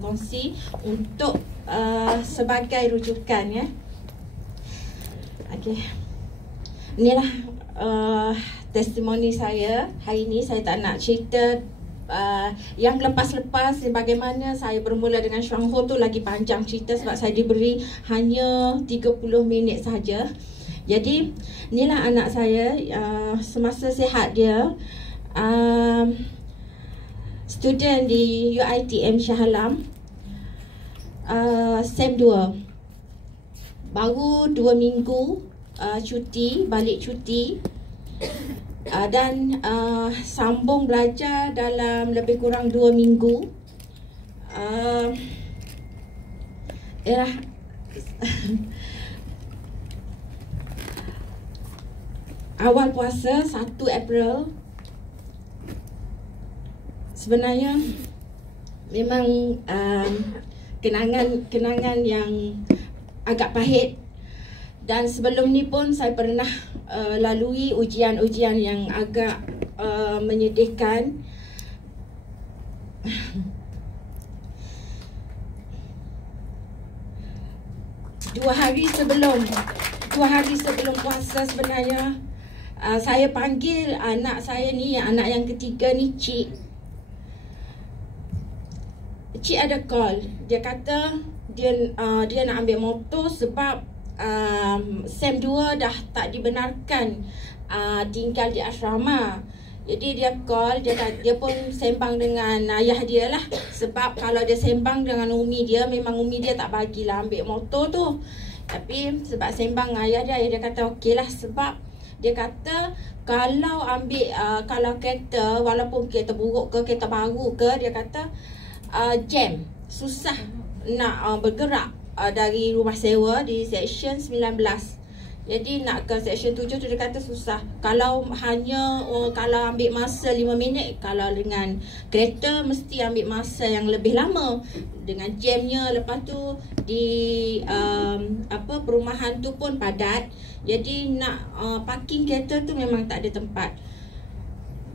kongsi untuk sebagai rujukan ya. Okey. Inilah testimoni saya. Hari ini saya tak nak cerita yang lepas-lepas bagaimana saya bermula dengan Chuang Ho tu lagi panjang cerita sebab saya diberi hanya 30 minit saja. Jadi inilah anak saya semasa sihat dia student di UiTM Shah Alam, SEM 2. Baru 2 minggu cuti, balik cuti, dan sambung belajar dalam lebih kurang 2 minggu. Awal puasa 1 April. Sebenarnya memang kenangan yang agak pahit. Dan sebelum ni pun saya pernah lalui ujian-ujian yang agak menyedihkan. Dua hari sebelum puasa sebenarnya, saya panggil anak saya ni, anak yang ketiga ni, Cik. Cik ada call. Dia kata dia nak ambil motor sebab SEM 2 dah tak dibenarkan tinggal di asrama. Jadi dia call, dia pun sembang dengan ayah dia lah. Sebab kalau dia sembang dengan umi dia, memang umi dia tak bagilah ambil motor tu. Tapi sebab sembang ayah dia kata okey lah. Sebab dia kata kalau ambil kalau kereta, walaupun kereta buruk ke kereta baru ke, dia kata jam, susah nak bergerak dari rumah sewa di seksyen 19. Jadi nak ke seksyen 7 tu dia kata susah. Kalau ambil masa 5 minit, kalau dengan kereta mesti ambil masa yang lebih lama dengan jamnya. Lepas tu di perumahan tu pun padat. Jadi nak parking kereta tu memang tak ada tempat.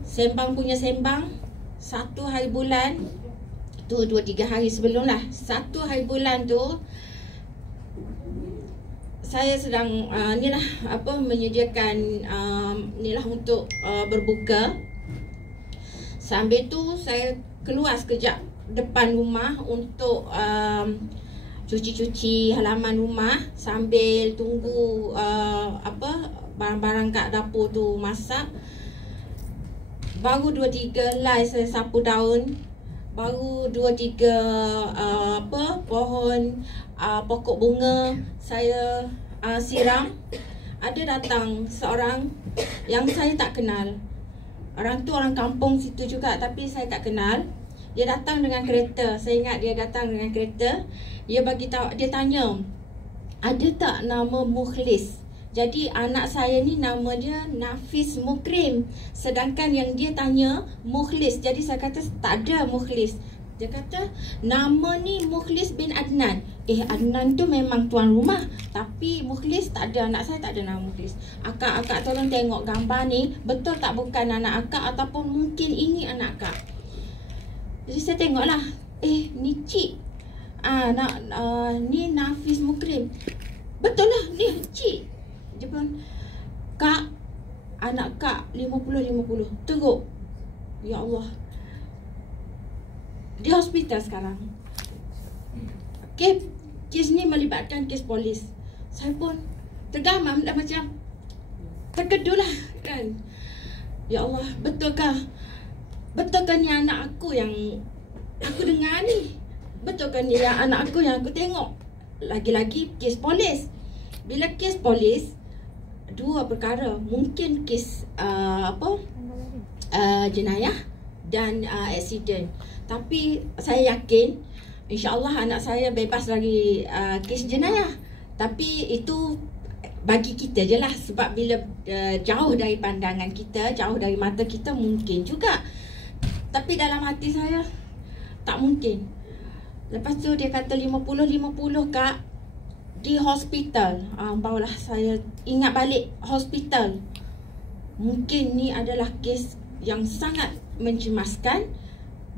Sembang punya sembang, 1 hari bulan tu 2-3 hari sebelum lah, 1 hari bulan tu saya sedang menyediakan untuk berbuka. Sambil tu saya keluar sekejap depan rumah untuk cuci-cuci halaman rumah sambil tunggu barang-barang kat dapur tu masak. Baru 2-3 helai saya sapu daun. Baru 2-3 pokok bunga saya siram. Ada datang seorang yang saya tak kenal. Orang tu orang kampung situ juga tapi saya tak kenal. Dia datang dengan kereta. Saya ingat dia datang dengan kereta. Dia tanya, ada tak nama Mukhlis? Jadi anak saya ni nama dia Nafis Mukrim. Sedangkan yang dia tanya Mukhlis. Jadi saya kata tak ada Mukhlis. Dia kata nama ni Mukhlis bin Adnan. Adnan tu memang tuan rumah. Tapi Mukhlis tak ada. Anak saya tak ada nama Mukhlis. Akak tolong tengok gambar ni. Betul tak bukan anak akak ataupun mungkin ini anak akak. Jadi saya tengoklah. Ni Cik. Ni Nafis Mukrim. Betul lah ni Cik. Dia pun, Kak, anak Kak 50-50. Teruk. Ya Allah. Dia hospital sekarang. Kes ni melibatkan kes polis. Saya pun tergamam dah, macam terkedu lah kan. Ya Allah, betulkah ni anak aku yang aku dengar ni? Betulkah ni anak aku yang aku tengok? Lagi-lagi kes polis. Bila kes polis, 2 perkara. Mungkin kes jenayah dan aksiden. Tapi saya yakin InsyaAllah anak saya bebas dari kes jenayah. Tapi itu bagi kita je lah. Sebab bila jauh dari pandangan kita, jauh dari mata kita, mungkin juga. Tapi dalam hati saya, tak mungkin. Lepas tu dia kata 50-50 Kak, di hospital. Barulah saya ingat balik hospital. Mungkin ni adalah kes yang sangat mencemaskan.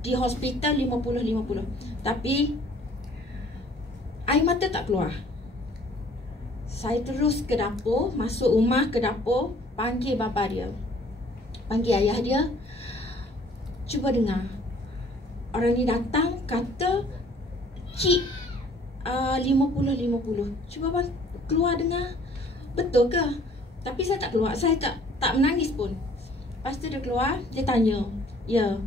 Di hospital 50-50. Tapi air mata tak keluar. Saya terus ke dapur, masuk rumah ke dapur, panggil bapa dia, panggil ayah dia. Cuba dengar, orang ni datang kata cik 50-50. Cuba bang keluar dengar, betul ke? Tapi saya tak keluar, saya tak menangis pun. Lepas tu dia keluar, dia tanya, ya,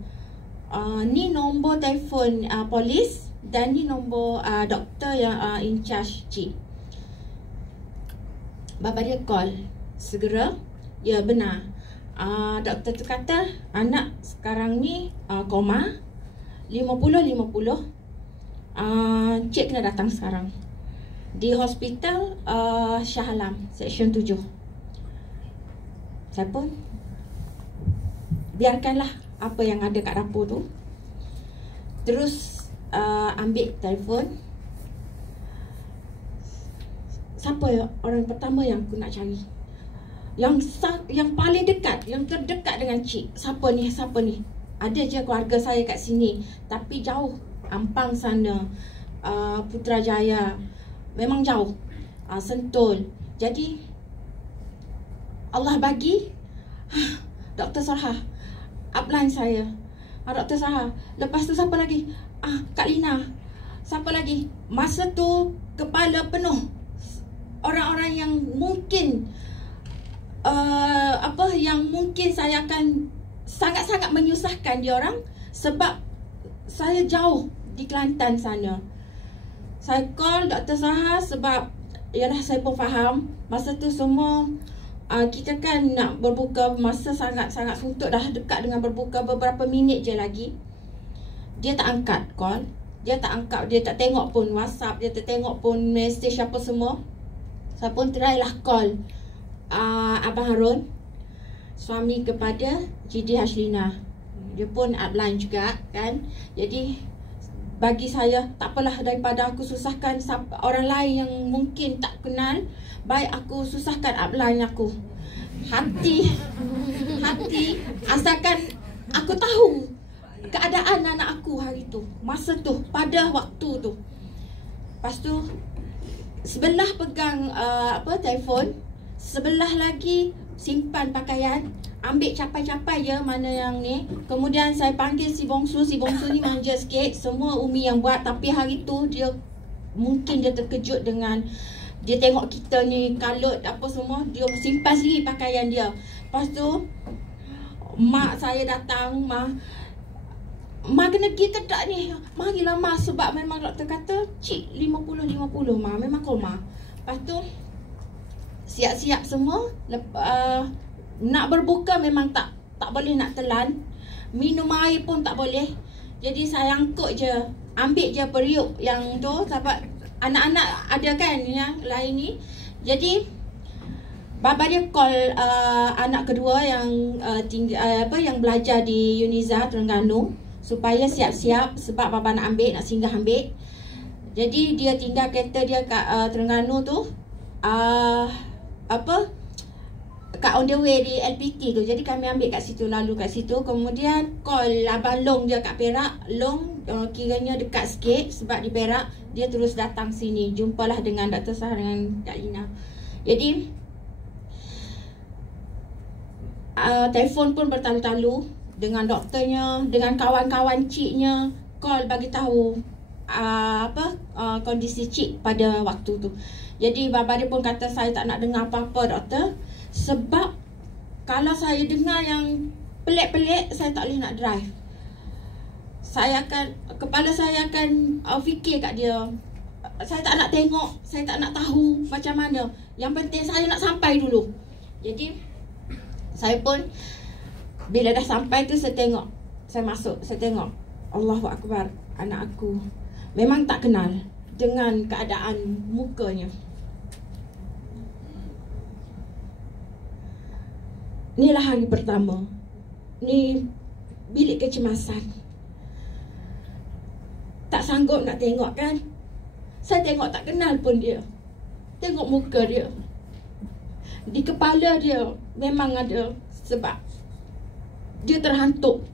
ni nombor telefon polis dan ni nombor doktor yang in charge cik. Bapa dia call segera, ya benar. Doktor tu kata anak sekarang ni koma 50-50. Cik kena datang sekarang di hospital Shah Alam, Seksyen 7. Saya pun biarkanlah apa yang ada kat dapur tu. Terus ambil telefon. Siapa orang pertama yang aku nak cari? Yang paling dekat, yang terdekat dengan cik. Siapa ni? Ada je keluarga saya kat sini, tapi jauh, Ampang sana, Putrajaya, memang jauh, Sentul. Jadi Allah bagi Dr. Sarah upline saya. Dr. Sarah. Lepas tu siapa lagi? Kak Lina. Siapa lagi? Masa tu kepala penuh orang-orang yang mungkin yang mungkin saya akan sangat-sangat menyusahkan dia orang, sebab saya jauh di Kelantan sana. Saya call Dr. Sarah sebab yalah saya pun faham masa tu semua kita kan nak berbuka, masa sangat-sangat suntuk, dah dekat dengan berbuka, beberapa minit je lagi. Dia tak angkat call, dia tak angkat, dia tak tengok pun WhatsApp, dia tak tengok pun message apa semua. Saya pun try lah call Abang Harun, suami kepada GD Hashlina. Dia pun upline juga kan. Jadi bagi saya, tak apalah, daripada aku susahkan orang lain yang mungkin tak kenal, baik aku susahkan upline aku. Hati asalkan aku tahu keadaan anak aku hari tu, masa tu, pada waktu tu. Lepas tu sebelah pegang telefon, sebelah lagi simpan pakaian, ambil capai-capai je mana yang ni. Kemudian saya panggil si bongsu ni manja sikit, semua Umi yang buat. Tapi hari tu dia mungkin dia terkejut dengan dia tengok kita ni kalut apa semua, dia simpan sendiri pakaian dia. Lepas tu mak saya datang, Ma kena pergi ke tak ni? Marilah Ma, sebab memang doktor kata cik 50-50 Ma, memang koma. Lepas tu siap-siap semua. Nak berbuka memang tak boleh nak telan. Minum air pun tak boleh. Jadi saya angkut je, ambil je periuk yang tu, sebab anak-anak ada kan yang lain ni. Jadi bapa dia call anak kedua yang yang belajar di Uniza Terengganu supaya siap-siap, sebab bapa nak singgah ambil. Jadi dia tinggal kereta dia kat Terengganu tu, kat on the way di LPT tu. Jadi kami ambil kat situ, lalu kat situ. Kemudian call Abang Long dia kat Perak. Long kiranya dekat sikit sebab di Perak. Dia terus datang sini, jumpalah dengan Dr. Sarah dengan Kak Lina. Jadi telefon pun bertalu-talu dengan doktornya, dengan kawan-kawan ciknya, call bagi tahu kondisi cik pada waktu tu. Jadi bapa dia pun kata saya tak nak dengar apa-apa doktor, sebab kalau saya dengar yang pelik-pelik, saya tak boleh nak drive. Kepala saya akan fikir kat dia. Saya tak nak tengok, saya tak nak tahu macam mana. Yang penting saya nak sampai dulu. Jadi saya pun bila dah sampai tu, saya tengok, saya masuk, saya tengok, Allahu Akbar, anak aku memang tak kenal dengan keadaan mukanya. Inilah hari pertama. Ni bilik kecemasan. Tak sanggup nak tengok kan. Saya tengok tak kenal pun dia. Tengok muka dia. Di kepala dia memang ada, sebab dia terhantuk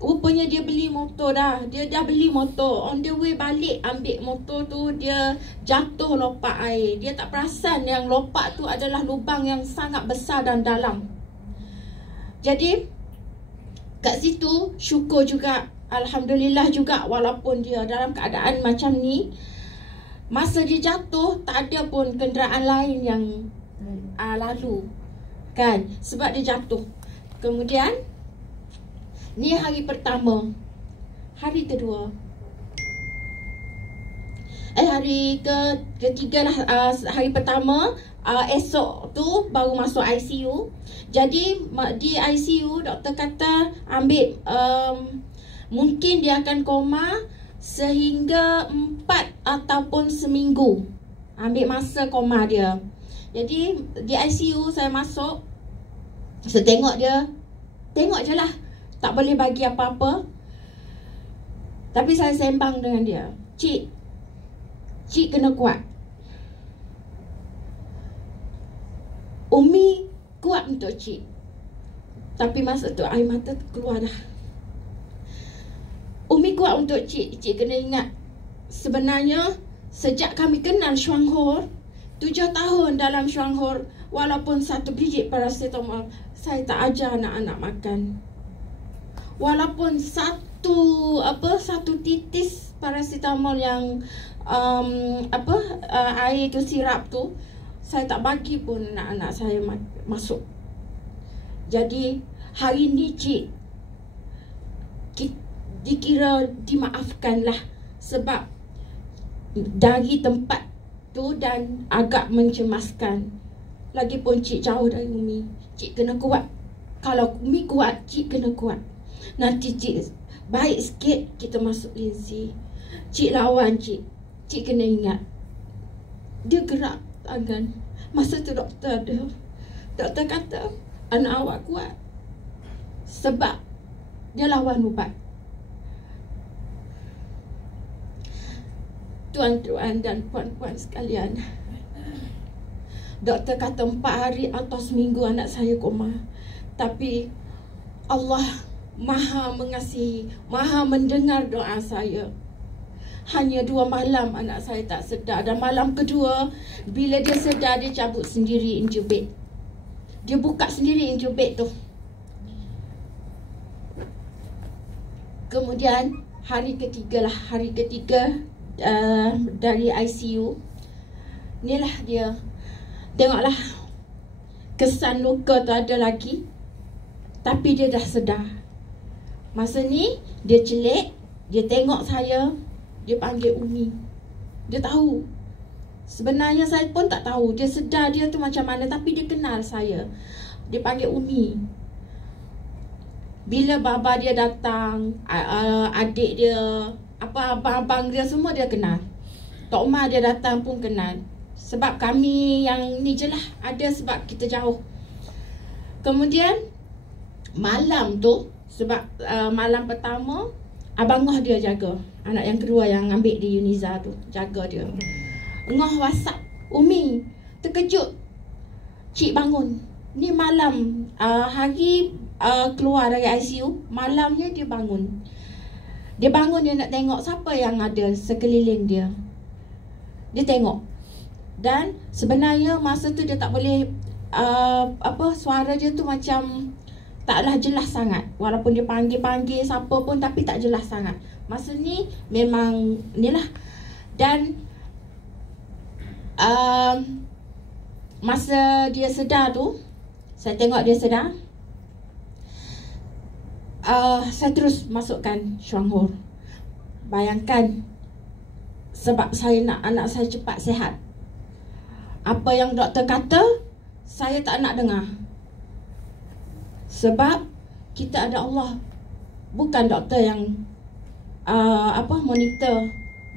Rupanya dia beli motor dah. Dia dah beli motor. On the way balik ambil motor tu, dia jatuh lopak air. Dia tak perasan yang lopak tu adalah lubang yang sangat besar dan dalam. Jadi kat situ syukur juga, alhamdulillah juga, walaupun dia dalam keadaan macam ni, masa dia jatuh tak ada pun kenderaan lain yang lalu kan, sebab dia jatuh. Kemudian ni hari pertama. Hari kedua, hari ketiga lah. Hari pertama, esok tu baru masuk ICU. Jadi di ICU doktor kata ambil mungkin dia akan koma sehingga 4 ataupun seminggu. Ambil masa koma dia. Jadi di ICU saya masuk, saya tengok dia. Tengok je lah, tak boleh bagi apa-apa. Tapi saya sembang dengan dia. Cik kena kuat. Umi kuat untuk Cik. Tapi masa tu air mata keluar dah. Umi kuat untuk Cik. Cik kena ingat, sebenarnya sejak kami kenal Chuang Hor, 7 tahun dalam Chuang Hor, walaupun 1 biji paracetamol, saya tak ajar anak-anak makan. Walaupun satu titis paracetamol yang air tu, sirap tu, saya tak bagi pun anak-anak saya masuk. Jadi hari ni Cik dikira dimaafkan lah, sebab dari tempat tu dan agak mencemaskan. Lagipun Cik jauh dari Umi. Cik kena kuat. Kalau Umi kuat, Cik kena kuat. Nanti Cik baik sikit, kita masuk Lindsay. Cik lawan Cik. Cik kena ingat, dia gerak tangan. Masa tu doktor kata anak awak kuat sebab dia lawan ubat. Tuan-tuan dan puan-puan sekalian, doktor kata 4 hari atau seminggu anak saya koma. Tapi Allah Maha mengasihi, Maha mendengar doa saya. Hanya 2 malam anak saya tak sedar. Dan malam kedua, bila dia sedar, dia cabut sendiri intubate. Dia buka sendiri intubate tu. Kemudian hari ketiga dari ICU. Inilah dia. Tengoklah, kesan luka tu ada lagi, tapi dia dah sedar. Masa ni dia celik, dia tengok saya, dia panggil Umi. Dia tahu. Sebenarnya saya pun tak tahu dia sedar dia tu macam mana, tapi dia kenal saya. Dia panggil Umi. Bila baba dia datang, adik dia, abang-abang dia, semua dia kenal. Tok Ma dia datang pun kenal. Sebab kami yang ni je lah ada, sebab kita jauh. Kemudian malam tu, sebab malam pertama abang Ngoh dia jaga. Anak yang kedua yang ambil di Uniza tu, jaga dia. Ngoh WhatsApp, Umi terkejut, Cik bangun. Ni malam, hari keluar dari ICU, malamnya dia bangun. Dia bangun, dia nak tengok siapa yang ada sekeliling dia. Dia tengok. Dan sebenarnya masa tu dia tak boleh, suara dia tu macam taklah jelas sangat. Walaupun dia panggil-panggil siapa pun, tapi tak jelas sangat. Masa ni memang ni lah. Dan masa dia sedar tu, saya tengok dia sedar, saya terus masukkan Chuang Hor. Bayangkan, sebab saya nak anak saya cepat sihat. Apa yang doktor kata, saya tak nak dengar. Sebab kita ada Allah. Bukan doktor yang monitor.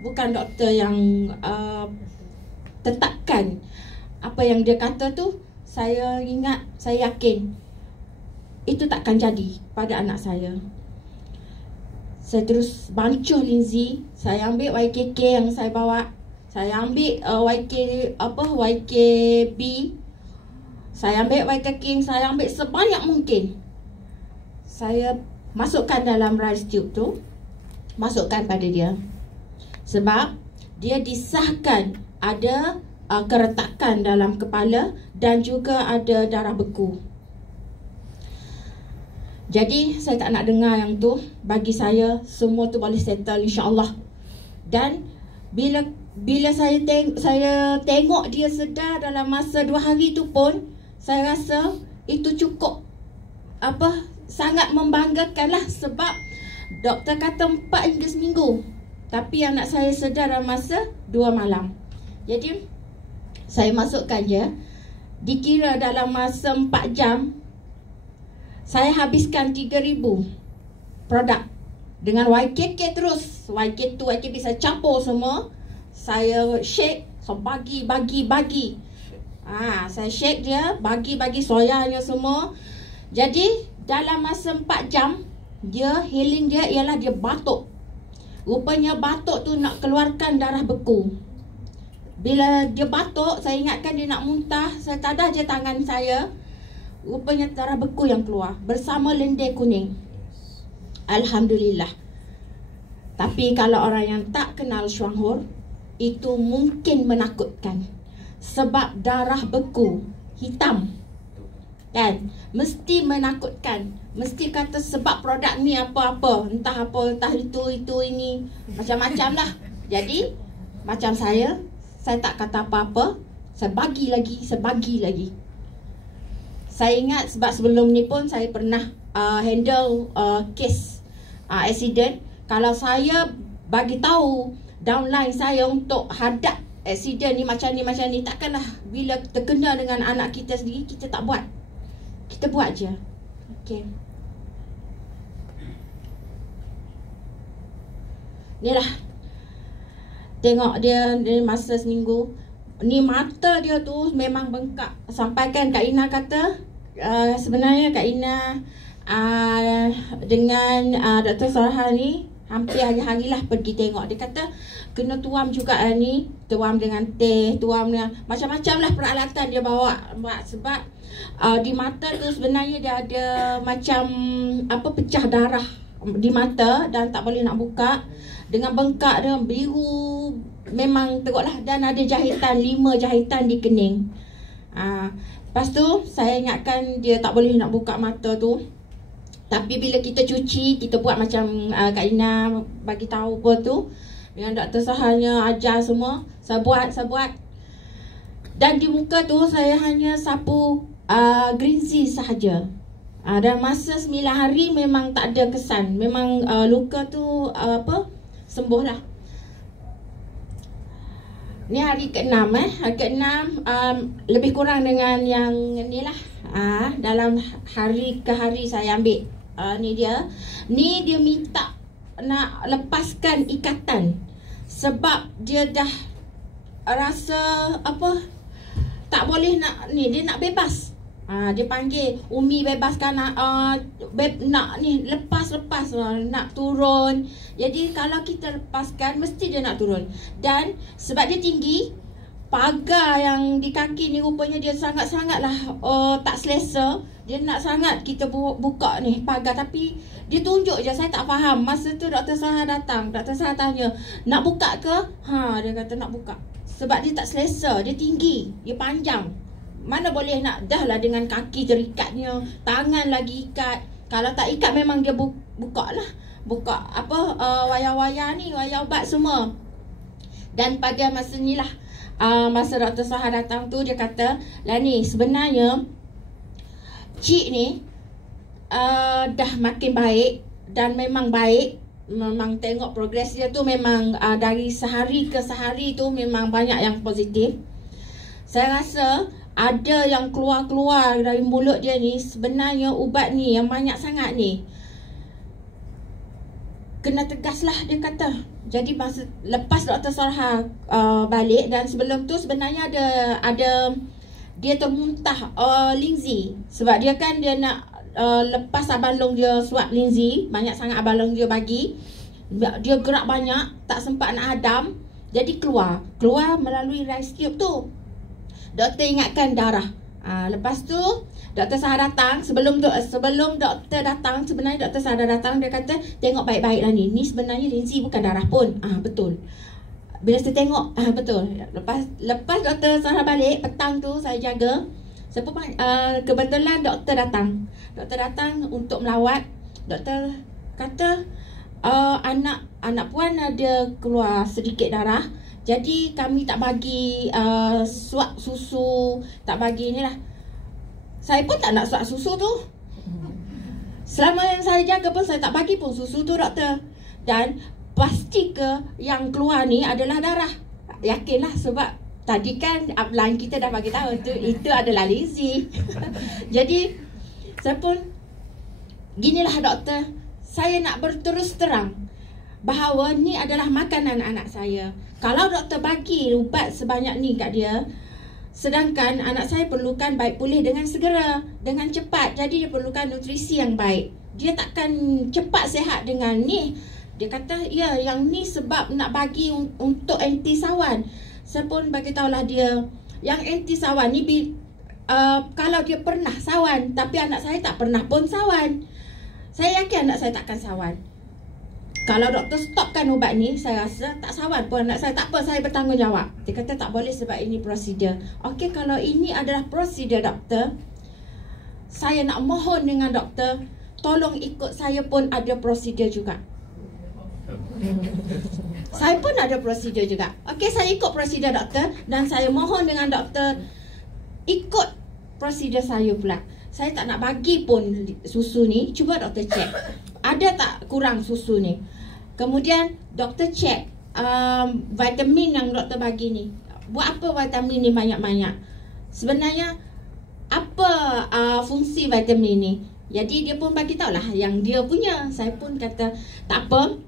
Bukan doktor yang tetapkan. Apa yang dia kata tu, saya ingat, saya yakin itu takkan jadi pada anak saya. Saya terus bancuh Lindsay. Saya ambil YKK yang saya bawa. Saya ambil YKB. Saya ambil YKK, saya ambil sebanyak mungkin. Saya masukkan dalam rice tube tu, masukkan pada dia. Sebab dia disahkan ada keretakan dalam kepala dan juga ada darah beku. Jadi saya tak nak dengar yang tu. Bagi saya semua tu boleh settle insya-Allah. Dan bila saya tengok dia sedar dalam masa 2 hari tu pun, saya rasa itu cukup sangat membanggakan lah. Sebab doktor kata 4 hingga seminggu, tapi anak saya sedar dalam masa 2 malam. Jadi saya masukkan je, dikira dalam masa 4 jam saya habiskan 3,000 produk dengan YKK terus. YK2, YKB saya campur semua. Saya shake, so bagi. Saya shake dia, bagi soyanya semua. Jadi dalam masa 4 jam dia healing dia ialah dia batuk. Rupanya batuk tu nak keluarkan darah beku. Bila dia batuk, saya ingatkan dia nak muntah. Saya tadah je tangan saya, rupanya darah beku yang keluar bersama lendir kuning. Alhamdulillah. Tapi kalau orang yang tak kenal Shuanghur, itu mungkin menakutkan. Sebab darah beku hitam, kan? Mesti menakutkan. Mesti kata sebab produk ni apa-apa, entah itu ini, macam-macam lah. Jadi macam saya tak kata apa-apa. Saya bagi lagi. Saya ingat sebab sebelum ni pun saya pernah handle kes accident. Kalau saya bagi tahu downline saya untuk hadap accident ni macam ni, takkanlah bila terkena dengan anak kita sendiri kita tak buat. Kita buat je. Okey. Ni lah. Tengok dia masa seminggu. Ni mata dia tu memang bengkak. Sampaikan Kak Ina kata, sebenarnya Kak Ina dengan Dr. Sarha ni hampir hari-hari lah pergi tengok. Dia kata kena tuam juga ni, tuam dengan teh, tuam dengan macam-macam lah peralatan dia bawa. Sebab di mata tu sebenarnya dia ada macam pecah darah di mata dan tak boleh nak buka. Dengan bengkak dia biru, memang teruk lah. Dan ada jahitan, 5 jahitan di kening. Lepas tu saya ingatkan dia tak boleh nak buka mata tu. Tapi bila kita cuci, kita buat macam Kak Ina bagi tahu apa tu, dengan Dr. Sahanya ajar semua, saya buat. Dan di muka tu saya hanya sapu green tea sahaja. Dan masa 9 hari memang tak ada kesan. Memang luka tu sembuh lah. Ni hari ke-6 Hari ke-6 lebih kurang dengan yang ni lah. Dalam hari ke hari saya ambil. Ni dia minta nak lepaskan ikatan. Sebab dia dah rasa tak boleh nak ni, dia nak bebas. Dia panggil Umi bebaskan nak ni lepas nak turun. Jadi kalau kita lepaskan mesti dia nak turun. Dan sebab dia tinggi, pagar yang di kaki ni rupanya dia sangat-sangatlah tak selesa. Dia nak sangat kita buka ni pagar, tapi dia tunjuk je. Saya tak faham. Masa tu Dr. Sarha datang, Dr. Sarha tanya, nak buka ke? Dia kata nak buka. Sebab dia tak selesa, dia tinggi, dia panjang. Mana boleh nak dah lah dengan kaki terikatnya, tangan lagi ikat. Kalau tak ikat memang dia buka lah. Buka wayar-wayar ni, wayar ubat semua. Dan pada masa ni lah, masa Dr. Sarha datang tu, dia kata, lah ni sebenarnya Cik ni dah makin baik. Dan memang baik. Memang tengok progres dia tu memang dari sehari ke sehari tu memang banyak yang positif. Saya rasa ada yang keluar-keluar dari mulut dia ni, sebenarnya ubat ni yang banyak sangat ni kena tegas lah, dia kata. Jadi masa lepas Dr. Sarha balik, dan sebelum tu sebenarnya ada dia termuntah linzi. Sebab dia kan dia nak lepas abang long dia suap linzi, banyak sangat abang long dia bagi. Dia gerak banyak, tak sempat nak hadam. Jadi keluar melalui rice tube tu. Doktor ingatkan darah. Lepas tu doktor Sahar datang. Sebelum doktor datang, sebenarnya doktor Sahar datang, dia kata tengok baik-baik lah ni. Ni sebenarnya Lindsay bukan darah pun. Betul. Bila saya tengok, betul. Lepas doktor Sahar balik, petang tu saya jaga. Kebetulan doktor datang. Doktor datang untuk melawat. Doktor kata anak puan ada keluar sedikit darah. Jadi kami tak bagi suap susu, tak bagi ni lah. Saya pun tak nak suap susu tu. Selama yang saya jaga pun saya tak bagi pun susu tu, doktor. Dan pasti ke yang keluar ni adalah darah. Yakinlah sebab tadi kan upline kita dah bagi tahu itu adalah Lindsay. Jadi saya pun ginilah doktor, saya nak berterus terang bahawa ni adalah makanan anak saya. Kalau doktor bagi ubat sebanyak ni kat dia, sedangkan anak saya perlukan baik pulih dengan segera, dengan cepat. Jadi dia perlukan nutrisi yang baik. Dia takkan cepat sihat dengan ni. Dia kata, ya yang ni sebab nak bagi untuk anti sawan. Saya pun bagi tahulah dia, yang anti sawan ni kalau dia pernah sawan, tapi anak saya tak pernah pun sawan. Saya yakin anak saya takkan sawan. Kalau doktor stopkan ubat ni, saya rasa tak sawan pun anak saya. Tak apa, saya bertanggungjawab. Dia kata tak boleh sebab ini prosedur. Okey, kalau ini adalah prosedur doktor, saya nak mohon dengan doktor, tolong ikut saya pun ada prosedur juga. Saya pun ada prosedur juga. Okey, saya ikut prosedur doktor dan saya mohon dengan doktor ikut prosedur saya pula. Saya tak nak bagi pun susu ni. Cuba doktor cek, ada tak kurang susu ni. Kemudian doktor cek vitamin yang doktor bagi ni. Buat apa vitamin ni banyak-banyak? Sebenarnya apa fungsi vitamin ni? Jadi dia pun bagi tahulah yang dia punya. Saya pun kata tak apa,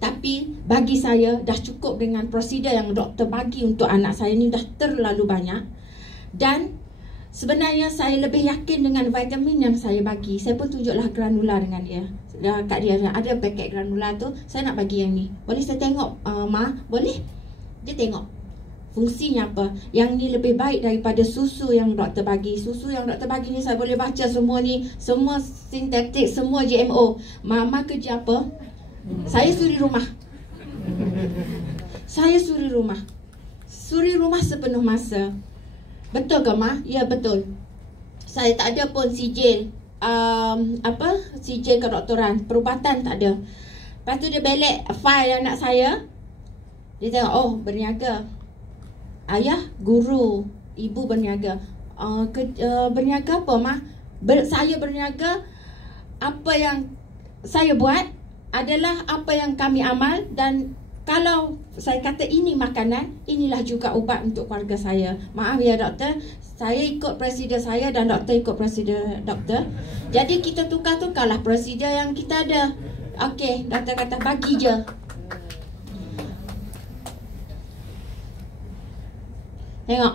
tapi bagi saya dah cukup dengan prosedur yang doktor bagi untuk anak saya ni, dah terlalu banyak. Dan sebenarnya saya lebih yakin dengan vitamin yang saya bagi. Saya pun tunjuklah granula dengan dia. Kat dia ada paket granula tu, saya nak bagi yang ni. Boleh saya tengok, Ma? Boleh? Dia tengok fungsinya apa. Yang ni lebih baik daripada susu yang doktor bagi. Susu yang doktor bagi ni saya boleh baca semua ni, semua sintetik, semua GMO. Mama kerja apa? Saya suri rumah. Saya suri rumah. Suri rumah sepenuh masa. Betul ke, Ma? Ya, betul. Saya tak ada pun sijil sijil kedoktoran, perubatan tak ada. Lepas tu dia belik file anak saya. Dia tengok, oh berniaga. Ayah guru, ibu berniaga. Berniaga apa, Ma? Saya berniaga. Apa yang saya buat adalah apa yang kami amal. Dan kalau saya kata ini makanan, inilah juga ubat untuk keluarga saya. Maaf ya doktor, saya ikut prosedur saya dan doktor ikut prosedur doktor. Jadi kita tukar-tukarlah prosedur yang kita ada. Okey, doktor kata bagi je. Tengok,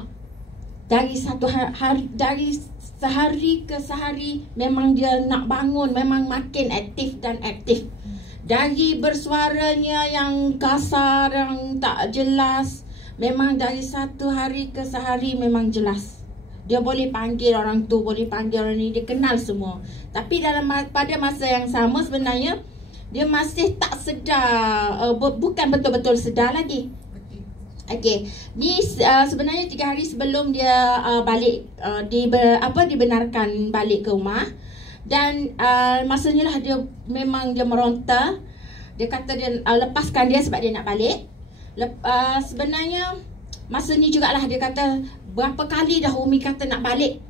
dari satu hari, dari sehari ke sehari memang dia nak bangun, memang makin aktif dan aktif. Dari bersuaranya yang kasar, yang tak jelas, memang dari satu hari ke sehari memang jelas. Dia boleh panggil orang tu, boleh panggil orang ni, dia kenal semua. Tapi pada masa yang sama sebenarnya dia masih tak sedar, bukan betul-betul sedar lagi. Okey, ni sebenarnya 3 hari sebelum dia balik, dibenarkan balik ke rumah. Dan masanya lah dia memang dia meronta. Dia kata dia lepaskan dia sebab dia nak balik. Sebenarnya masa ni jugalah dia kata berapa kali dah Umi kata nak balik.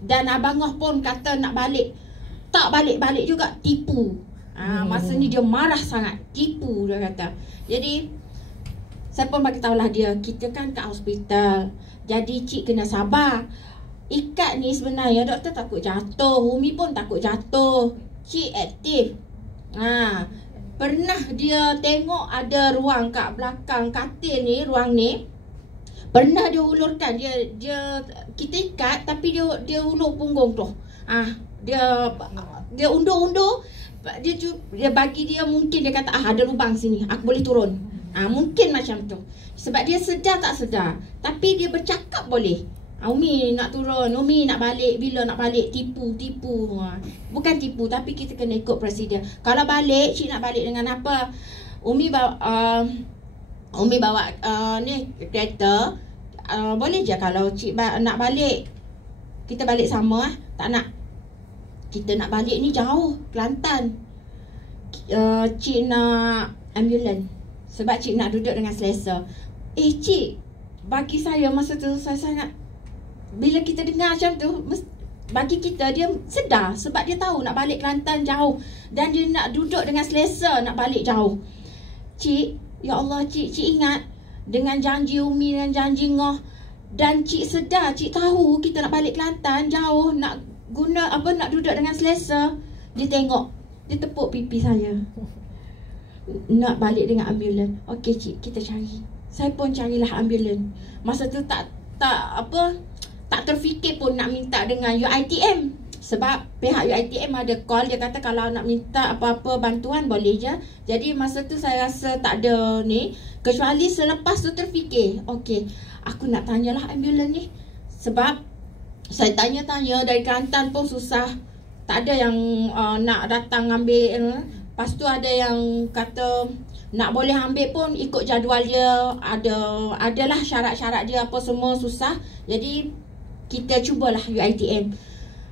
Dan Abang Ngoh pun kata nak balik. Tak balik-balik juga, tipu. Masa ni dia marah sangat, tipu dia kata. Jadi saya pun bagi tahulah dia, kita kan kat hospital. Jadi cik kena sabar. Ikat ni sebenarnya doktor takut jatuh, Umi pun takut jatuh. Cik aktif. Pernah dia tengok ada ruang kat belakang katil ni, ruang ni. Pernah dia ulurkan, kita ikat tapi dia ulur punggung tu. Dia undur-undur. Dia bagi dia, mungkin dia kata ada lubang sini, aku boleh turun. Mungkin macam tu. Sebab dia sedar tak sedar, tapi dia bercakap boleh. Umi nak turun, Umi nak balik, bila nak balik, tipu. Bukan tipu, tapi kita kena ikut prosedur. Kalau balik, cik nak balik dengan apa? Umi bawa ni kereta. Boleh je kalau cik nak balik, kita balik sama. Tak nak, kita nak balik ni jauh, Kelantan. Cik nak ambulans sebab cik nak duduk dengan selesa. Cik, bagi saya masa tu saya sangat, bila kita dengar macam tu, bagi kita dia sedar sebab dia tahu nak balik Kelantan jauh dan dia nak duduk dengan selesa nak balik jauh. Cik, ya Allah cik ingat dengan janji Umi, dengan janji Ngoh, dan cik sedar, cik tahu kita nak balik Kelantan jauh, nak guna apa, nak duduk dengan selesa. Dia tengok, dia tepuk pipi saya. Nak balik dengan ambulans. Okey cik, kita cari. Saya pun carilah ambulans. Masa tu tak terfikir pun nak minta dengan UiTM. Sebab pihak UiTM ada call, dia kata kalau nak minta apa-apa bantuan boleh je. Jadi masa tu saya rasa tak ada ni, kecuali selepas tu terfikir, okey, aku nak tanyalah ambulans ni. Sebab saya tanya-tanya dari Kelantan pun susah. Tak ada yang nak datang ambil. Lepas tu ada yang kata nak boleh ambil pun ikut jadual dia, adalah syarat-syarat dia apa semua, susah. Jadi kita cubalah UiTM.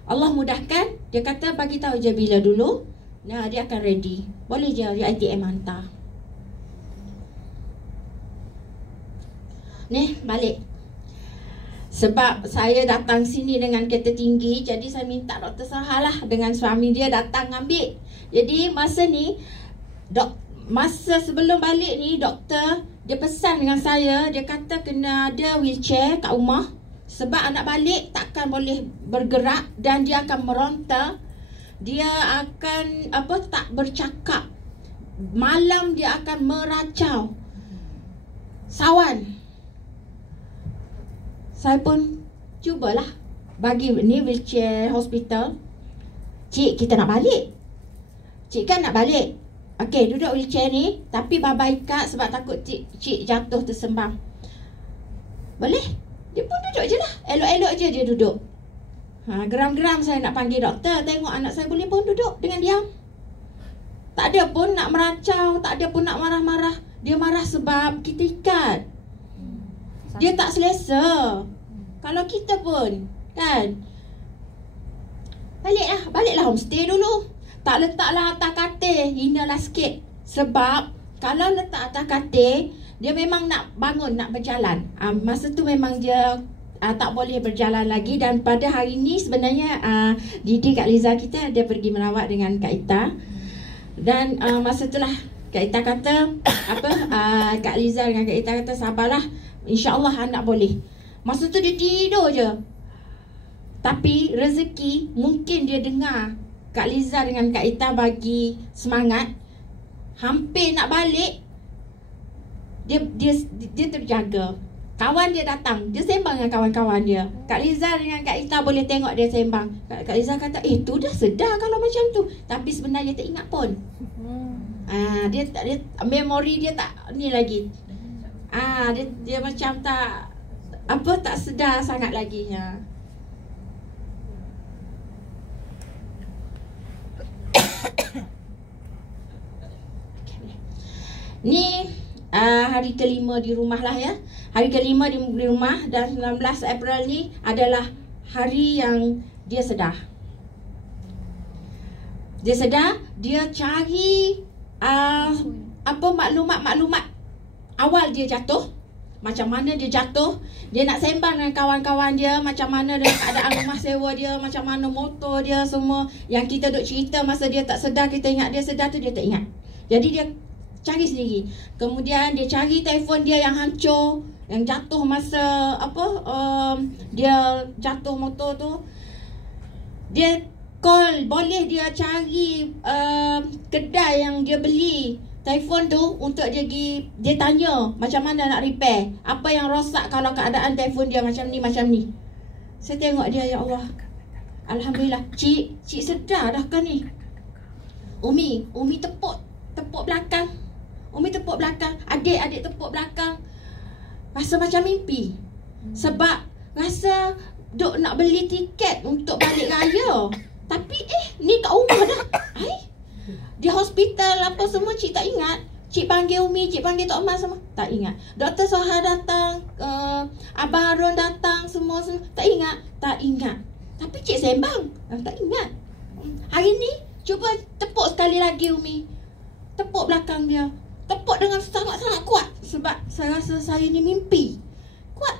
Allah mudahkan, dia kata bagi tahu je bila dulu. Nah, dia akan ready. Boleh je UiTM hantar. Ni balik. Sebab saya datang sini dengan kereta tinggi, jadi saya minta Dr. Sahalah dengan suami dia datang ambil. Jadi masa ni, masa sebelum balik ni, doktor dia pesan dengan saya, dia kata kena ada wheelchair kat rumah. Sebab anak balik takkan boleh bergerak dan dia akan meronta. Dia akan tak bercakap. Malam dia akan meracau. Sawan. Saya pun cubalah bagi ni wheelchair hospital. Cik, kita nak balik. Cik kan nak balik. Okey, duduk wheelchair ni, tapi baba ikat sebab takut cik jatuh tersembam. Boleh? Dia pun duduk je lah. Elok-elok je dia duduk. Geram-geram saya nak panggil doktor. Tengok anak saya boleh pun duduk dengan diam. Tak ada pun nak meracau, tak ada pun nak marah-marah. Dia marah sebab kita ikat. Dia tak selesa. Kalau kita pun, kan? Baliklah homestay dulu. Tak letaklah atas katil, hinalah sikit. Sebab kalau letak atas katil, dia memang nak bangun, nak berjalan. Masa tu memang dia tak boleh berjalan lagi. Dan pada hari ni sebenarnya Didi Kak Liza kita, dia pergi merawat dengan Kak Ita. Dan masa itulah Kak Ita kata Kak Liza dengan Kak Ita kata sabarlah, InsyaAllah anak boleh. Masa tu dia tidur je. Tapi rezeki, mungkin dia dengar Kak Liza dengan Kak Ita bagi semangat. Hampir nak balik, dia terjaga. Kawan dia datang, dia sembang dengan kawan-kawan dia. Kak Liza dengan Kak Ita boleh tengok dia sembang. Kak Liza kata, tu dah sedar kalau macam tu. Tapi sebenarnya tak ingat pun. Dia memori dia tak ni lagi. Dia macam tak sedar sangat lagi. Ni hari kelima di rumah lah ya. Hari kelima di rumah, dan 19 April ni adalah hari yang dia sedar. Dia sedar, dia cari maklumat awal dia jatuh. Macam mana dia jatuh. Dia nak sembang dengan kawan-kawan dia, macam mana dengan keadaan rumah sewa dia, macam mana motor dia, semua. Yang kita duk cerita masa dia tak sedar, kita ingat dia sedar tu dia tak ingat. Jadi dia cari sendiri. Kemudian dia cari telefon dia yang hancur, yang jatuh masa dia jatuh motor tu. Dia call, boleh dia cari kedai yang dia beli telefon tu untuk dia pergi, dia tanya macam mana nak repair, apa yang rosak kalau keadaan telefon dia macam ni. Saya tengok dia, ya Allah, alhamdulillah. Cik sedar dah kan ni. Umi tepuk belakang. Umi tepuk belakang. Adik tepuk belakang. Rasa macam mimpi. Sebab rasa duk nak beli tiket untuk balik raya. Tapi ni kat rumah dah. Di hospital apa semua cik tak ingat. Cik panggil Umi, cik panggil Tok Mas semua tak ingat. Dr. Soha datang, Abang Harun datang, semua tak ingat. Tak ingat. Tapi cik sembang, tak ingat. Hari ni cuba tepuk sekali lagi Umi. Tepuk belakang dia. Tepuk dengan sangat-sangat kuat. Sebab saya rasa saya ni mimpi. Kuat.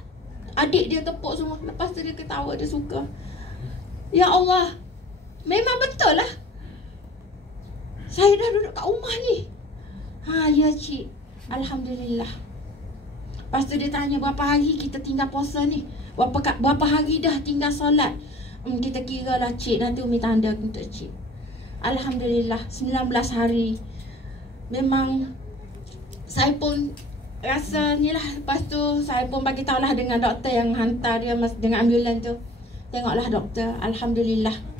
Adik dia tepuk semua. Lepas tu dia ketawa, dia suka. Ya Allah, memang betul lah. Saya dah duduk kat rumah ni. Ya cik, alhamdulillah. Lepas tu dia tanya berapa hari kita tinggal puasa ni, berapa hari dah tinggal solat. Kita kira lah cik, nanti Umi tanda untuk cik. Alhamdulillah 19 hari. Memang saya pun rasa ni lah. Lepas tu saya pun bagi tahulah dengan doktor yang hantar dia dengan ambulan tu. Tengoklah doktor, alhamdulillah.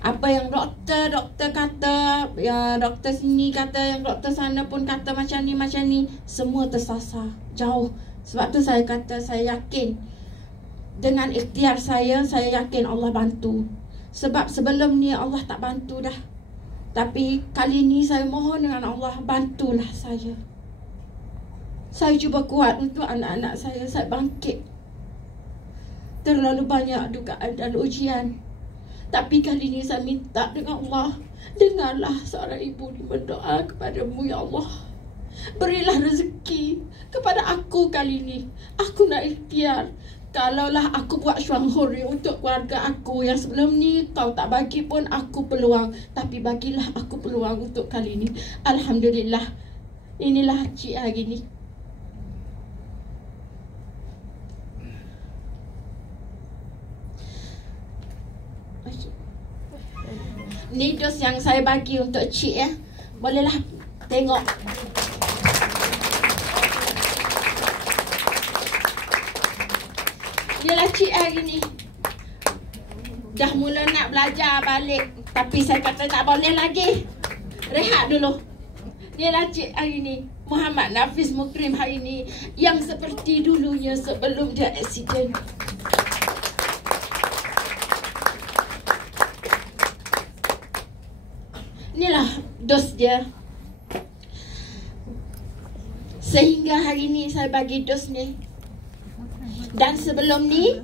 Apa yang doktor kata, ya doktor sini kata, yang doktor sana pun kata macam ni, semua tersasar, jauh. Sebab tu saya kata, saya yakin dengan ikhtiar saya yakin Allah bantu. Sebab sebelum ni Allah tak bantu dah. Tapi kali ni saya mohon dengan Allah, bantulah saya. Saya cuba kuat untuk anak-anak saya bangkit. Terlalu banyak dugaan dan ujian. Tapi kali ini saya minta dengan Allah, dengarlah seorang ibu ni berdoa kepadamu, ya Allah. Berilah rezeki kepada aku kali ini. Aku nak ikhtiar. Kalaulah aku buat syuhuri untuk keluarga aku yang sebelum ni kau tak bagi pun aku peluang. Tapi bagilah aku peluang untuk kali ini. Alhamdulillah. Inilah cik hari ni. Ni dos yang saya bagi untuk cik ya. Bolehlah tengok. Inilah cik hari ni. Dah mula nak belajar balik. Tapi saya kata tak boleh lagi. Rehat dulu. Inilah cik hari ni. Muhammad Nafis Mukrim hari ni. Yang seperti dulunya sebelum dia aksiden. Inilah dos dia. Sehingga hari ni saya bagi dos ni. Dan sebelum ni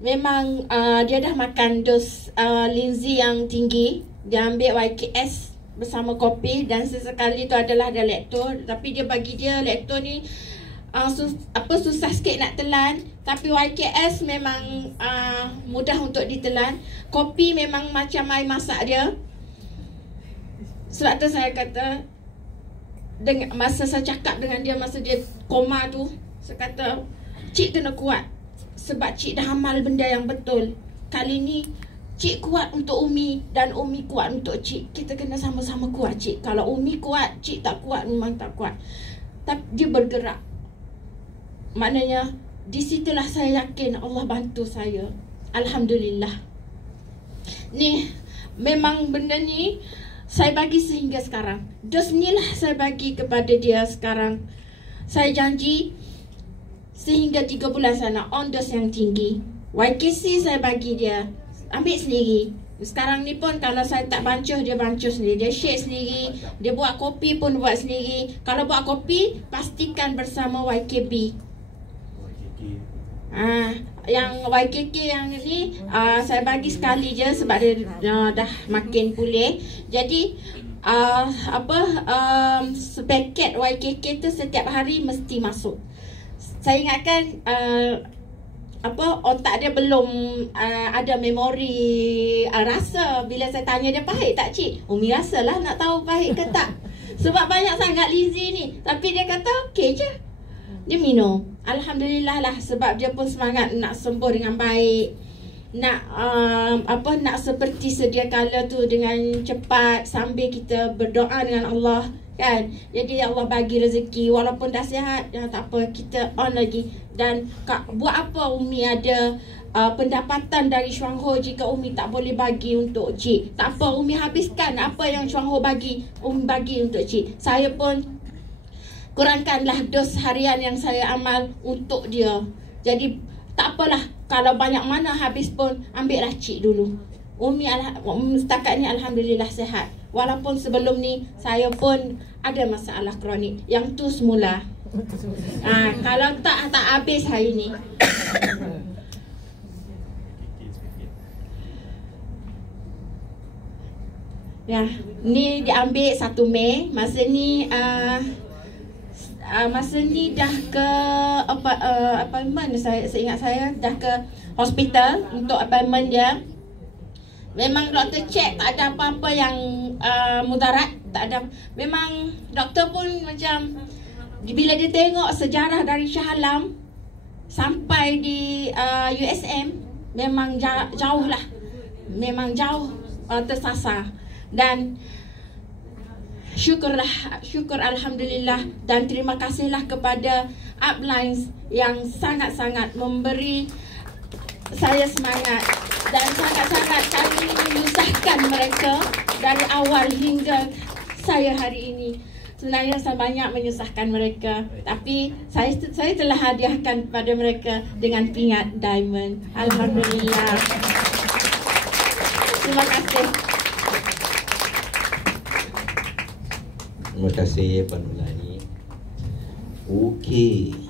memang dia dah makan dos linzi yang tinggi. Dia ambil YKS bersama kopi. Dan sesekali tu adalah ada lektor. Tapi dia bagi dia lektor ni susah sikit nak telan. Tapi YKS memang mudah untuk ditelan. Kopi memang macam air masak dia. Sebab tu saya kata, masa saya cakap dengan dia, masa dia koma tu, saya kata, cik kena kuat. Sebab cik dah amal benda yang betul. Kali ni, cik kuat untuk Umi dan Umi kuat untuk cik. Kita kena sama-sama kuat cik. Kalau Umi kuat, cik tak kuat, memang tak kuat. Tapi dia bergerak. Maknanya, di situlah saya yakin Allah bantu saya. Alhamdulillah. Ni, memang benda ni, saya bagi sehingga sekarang. Dos ni lah saya bagi kepada dia sekarang. Saya janji sehingga 3 bulan sana on dos yang tinggi. YKC saya bagi dia. Ambil sendiri. Sekarang ni pun kalau saya tak bancuh, dia bancuh sendiri. Dia shake sendiri. Dia buat kopi pun buat sendiri. Kalau buat kopi, pastikan bersama YKB. Yang YKK yang ni saya bagi sekali je sebab dia dah makin pulih. Jadi sepaket YKK tu setiap hari mesti masuk. Saya ingatkan otak dia belum ada memori rasa. Bila saya tanya dia, pahit tak cik? Umi rasalah nak tahu pahit ke tak. Sebab banyak sangat linzi ni. Tapi dia kata okey je. Dia minum. Alhamdulillah lah. Sebab dia pun semangat nak sembuh dengan baik. Nak seperti sedia kala tu dengan cepat sambil kita berdoa dengan Allah. Kan? Jadi Allah bagi rezeki. Walaupun dah sihat, tak apa, kita on lagi. Dan buat apa Umi ada pendapatan dari Chuang Ho jika Umi tak boleh bagi untuk cik? Tak apa, Umi habiskan apa yang Chuang Ho bagi, Umi bagi untuk cik. Saya pun kurangkanlah dos harian yang saya amal untuk dia. Jadi Tak apalah, kalau banyak mana habis pun ambillah cik dulu. Umi setakat ni alhamdulillah sihat. Walaupun sebelum ni saya pun ada masalah kronik. Yang tu semula. Kalau tak habis hari ni. Ya, ni diambil 1 Mei. Masa ni dah ke appointment. Saya ingat saya dah ke hospital untuk appointment dia. Memang doktor check tak ada apa-apa yang mudarat, tak ada. Memang doktor pun macam bila dia tengok sejarah dari Shah Alam sampai di USM, memang jauh lah. Memang jauh tersasar. Dan syukur alhamdulillah, dan terima kasihlah kepada Uplines yang sangat-sangat memberi saya semangat, dan sangat-sangat kami menyusahkan mereka dari awal hingga saya hari ini. Sebenarnya saya banyak menyusahkan mereka, tapi saya telah hadiahkan kepada mereka dengan pingat diamond. Alhamdulillah. Terima kasih. Terima kasih Puan Melani. Okey.